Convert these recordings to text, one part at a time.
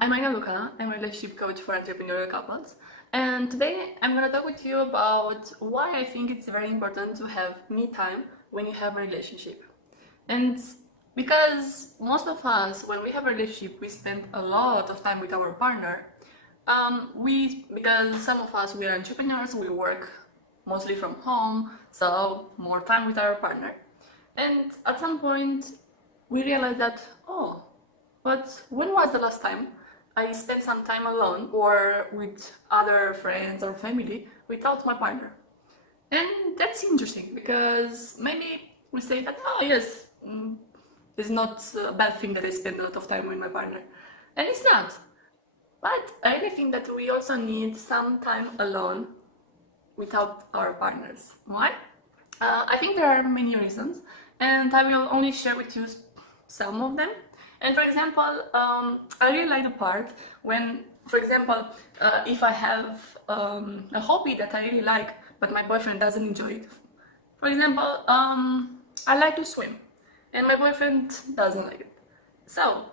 I'm Aina Luca. I'm a relationship coach for entrepreneurial couples. And today I'm going to talk with you about why I think it's very important to have me time when you have a relationship. And because most of us, when we have a relationship, we spend a lot of time with our partner. Because some of us, we are entrepreneurs, we work mostly from home, so more time with our partner. And at some point, we realize that, oh, but when was the last time I spent some time alone or with other friends or family without my partner? And that's interesting because maybe we say that, oh, yes, it's not a bad thing that I spend a lot of time with my partner. And it's not. But I really think that we also need some time alone without our partners. Why? I think there are many reasons, and I will only share with you some of them. And for example, I really like the part when, for example, if I have a hobby that I really like, but my boyfriend doesn't enjoy it. For example, I like to swim, and my boyfriend doesn't like it. So,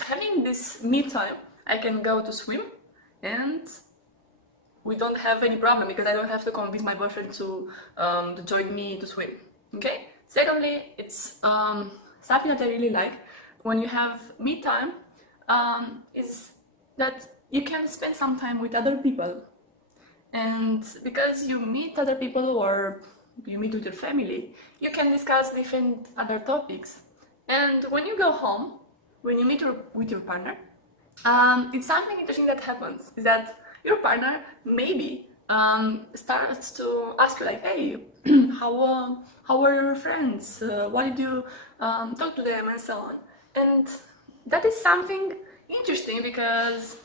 having this me time, I can go to swim, and we don't have any problem because I don't have to convince my boyfriend to join me to swim. Okay. Secondly, it's something that I really like when you have me time is that you can spend some time with other people, and because you meet other people or you meet with your family, you can discuss different other topics. And when you go home, when you meet with your partner, it's something interesting that happens is that your partner maybe starts to ask you like, hey, how are your friends? Why did you talk to them and so on? And that is something interesting because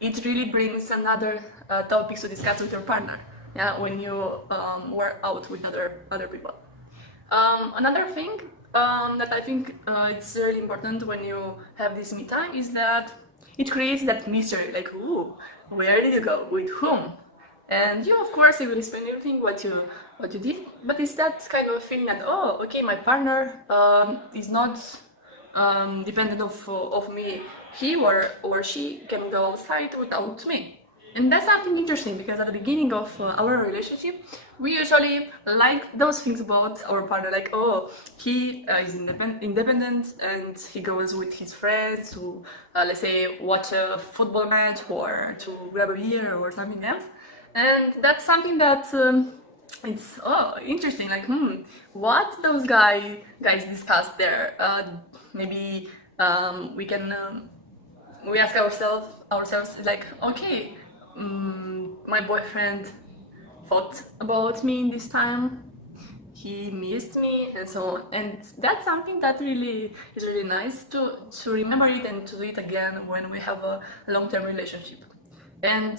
it really brings another topics to discuss with your partner. Yeah, when you were out with other people. Another thing that I think it's really important when you have this me time is that it creates that mystery, like, ooh, where did you go? With whom? And you, of course, you will explain everything what you did, but it's that kind of feeling that, oh, okay, my partner is not dependent of me. He or she can go outside without me. And that's something interesting because at the beginning of our relationship, we usually like those things about our partner, like, oh, he is independent and he goes with his friends to, let's say, watch a football match or to grab a beer or something else. And that's something that it's interesting, like, what those guys discuss there. Maybe we can we ask ourselves like, okay, my boyfriend thought about me in this time, he missed me and so on. And that's something that really is really nice to remember it and to do it again when we have a long-term relationship. And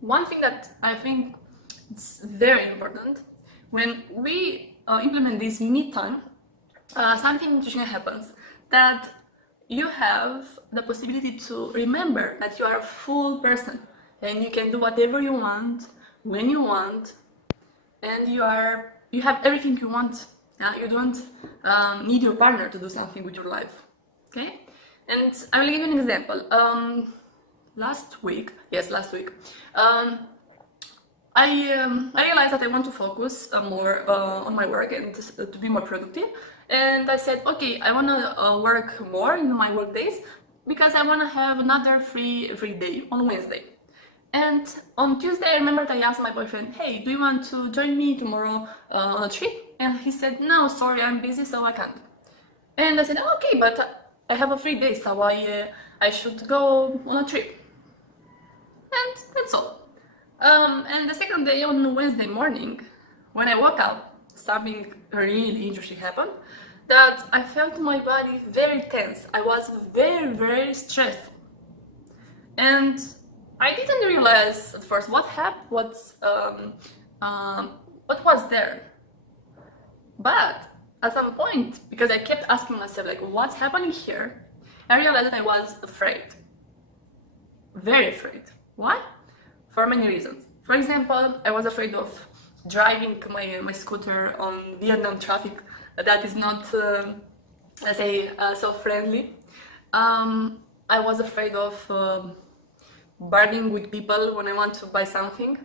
one thing that I think is very important, when we implement this me time, something interesting happens, that you have the possibility to remember that you are a full person and you can do whatever you want, when you want, and you have everything you want. You don't need your partner to do something with your life. Okay? And I will give you an example. Last week, I realized that I want to focus more on my work and to be more productive. And I said, okay, I want to work more in my work days because I want to have another free day on Wednesday. And on Tuesday, I remembered I asked my boyfriend, hey, do you want to join me tomorrow on a trip? And he said, no, sorry, I'm busy, so I can't. And I said, okay, but I have a free day, so I should go on a trip. And that's all. And the second day, on Wednesday morning, when I woke up, something really interesting happened, that I felt my body very tense. I was very, very stressed. And I didn't realize at first what happened, what was there. But at some point, because I kept asking myself, like, what's happening here, I realized that I was afraid. Very afraid. Why? For many reasons. For example, I was afraid of driving my scooter on Vietnam traffic that is not, let's say, so friendly. I was afraid of bargaining with people when I want to buy something.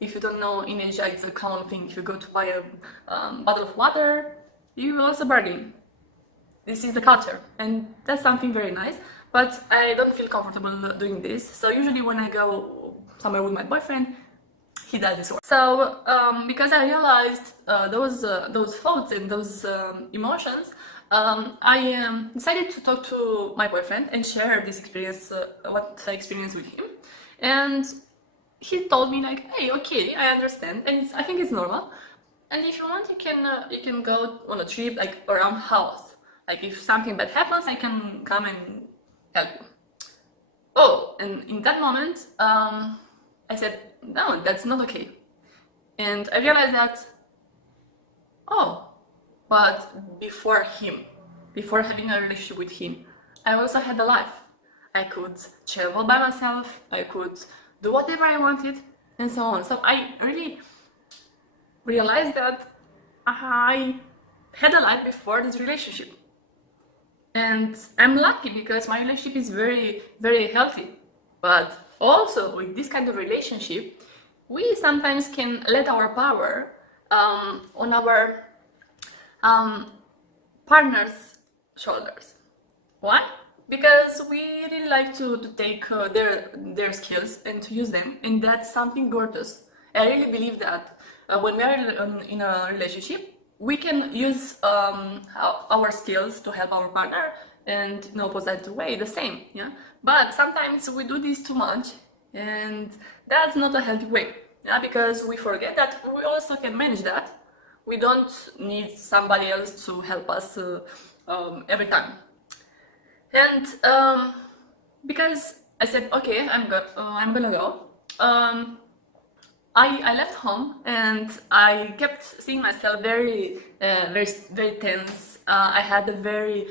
If you don't know, in Asia it's a common thing. If you go to buy a bottle of water, you will also bargain. This is the culture, and that's something very nice. But I don't feel comfortable doing this. So usually when I go somewhere with my boyfriend, he does this work. So because I realized those thoughts and those emotions, I decided to talk to my boyfriend and share this experience, what I experienced with him. And he told me like, hey, okay, I understand, and I think it's normal. And if you want, you can go on a trip like around house. Like if something bad happens, I can come and help you. Oh, and in that moment, I said, no, that's not okay. And I realized that, oh, but before him, before having a relationship with him, I also had a life. I could travel by myself, I could do whatever I wanted, and so on. So I really realized that I had a life before this relationship. And I'm lucky because my relationship is very, very healthy. But also with this kind of relationship, we sometimes can let our power on our partner's shoulders. Why? Because we really like to take their skills and to use them, and that's something gorgeous. I really believe that when we are in a relationship, we can use our skills to help our partner, and in opposite way, the same. Yeah. But sometimes we do this too much, and that's not a healthy way. Yeah, because we forget that we also can manage that. We don't need somebody else to help us every time. And because I said, okay, I'm gonna go. I left home and I kept seeing myself very tense. I had a very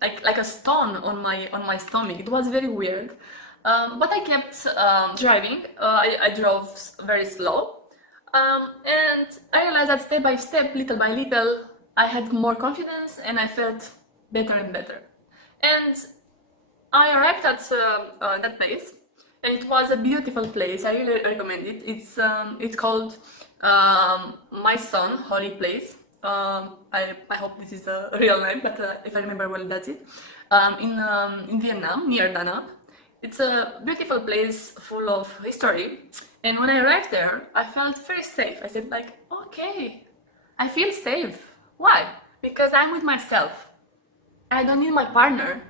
like a stone on my stomach. It was very weird. But I kept driving. I drove very slow, and I realized that step by step, little by little, I had more confidence and I felt better and better. And I arrived at that place, and it was a beautiful place. I really recommend it. It's called My Son Holy Place. I hope this is a real name, but if I remember well, that's it. In Vietnam, near Da Nang. It's a beautiful place full of history. And when I arrived there, I felt very safe. I said like, okay, I feel safe. Why? Because I'm with myself. I don't need my partner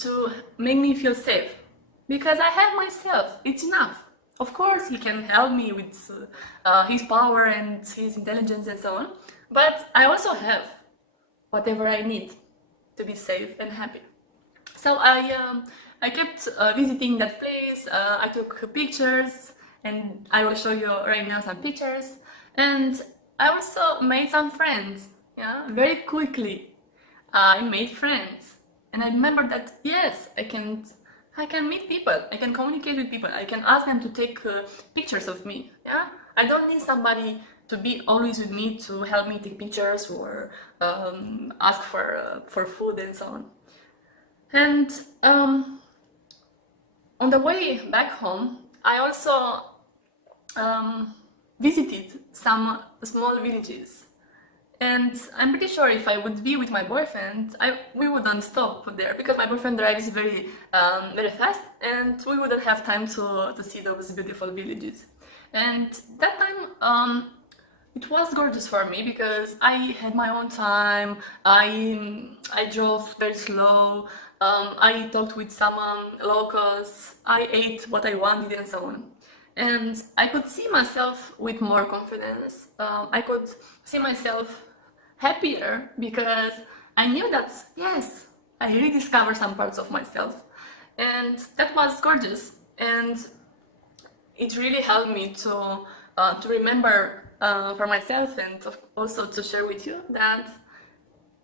to make me feel safe, because I have myself. It's enough. Of course, he can help me with his power and his intelligence and so on, but I also have whatever I need to be safe and happy. So I kept visiting that place. I took pictures, and I will show you right now some pictures. And I also made some friends. Yeah, very quickly. I made friends, and I remember that yes, I can meet people, I can communicate with people, I can ask them to take pictures of me. Yeah, I don't need somebody to be always with me to help me take pictures or ask for food and so on. And on the way back home, I also visited some small villages. And I'm pretty sure if I would be with my boyfriend, we wouldn't stop there, because my boyfriend drives very fast, and we wouldn't have time to see those beautiful villages. And that time, it was gorgeous for me because I had my own time. I drove very slow. I talked with some locals. I ate what I wanted and so on. And I could see myself with more confidence. I could see myself happier because I knew that, yes, I rediscovered some parts of myself. And that was gorgeous. And it really helped me to remember for myself, and also to share with you that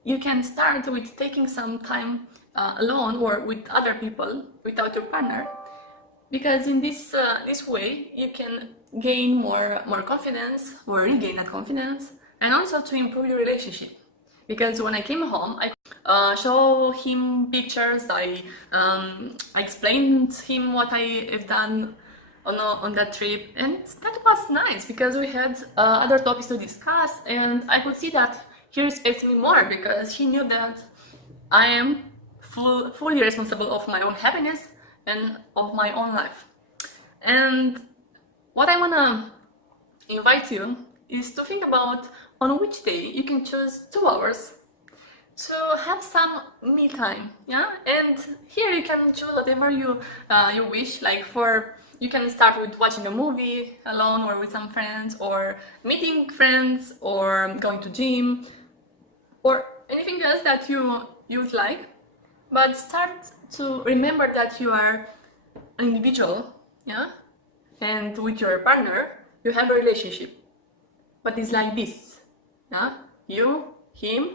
you can start with taking some time alone or with other people without your partner, because in this way you can gain more confidence, or regain that confidence, and also to improve your relationship. Because when I came home, show him pictures. I explained him what I have done on that trip, and that was nice because we had other topics to discuss, and I could see that he respects me more because he knew that I am fully responsible of my own happiness and of my own life. And what I wanna invite you is to think about on which day you can choose 2 hours to have some me time, yeah. And here you can choose whatever you wish. Like you can start with watching a movie alone or with some friends, or meeting friends, or going to gym, or anything else that you would like. But start to remember that you are an individual, yeah, and with your partner you have a relationship, but it's like this, yeah, you, him,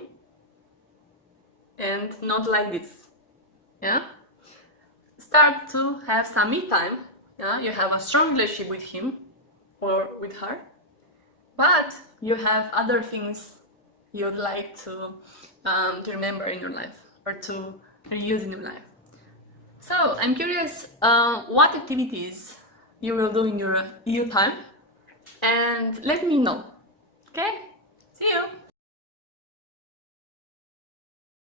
and not like this, yeah. Start to have some me time, yeah. You have a strong relationship with him or with her, but you have other things you'd like to remember in your life or to reuse in your life. So I'm curious what activities you will do in your EU time, and let me know. Okay? See you!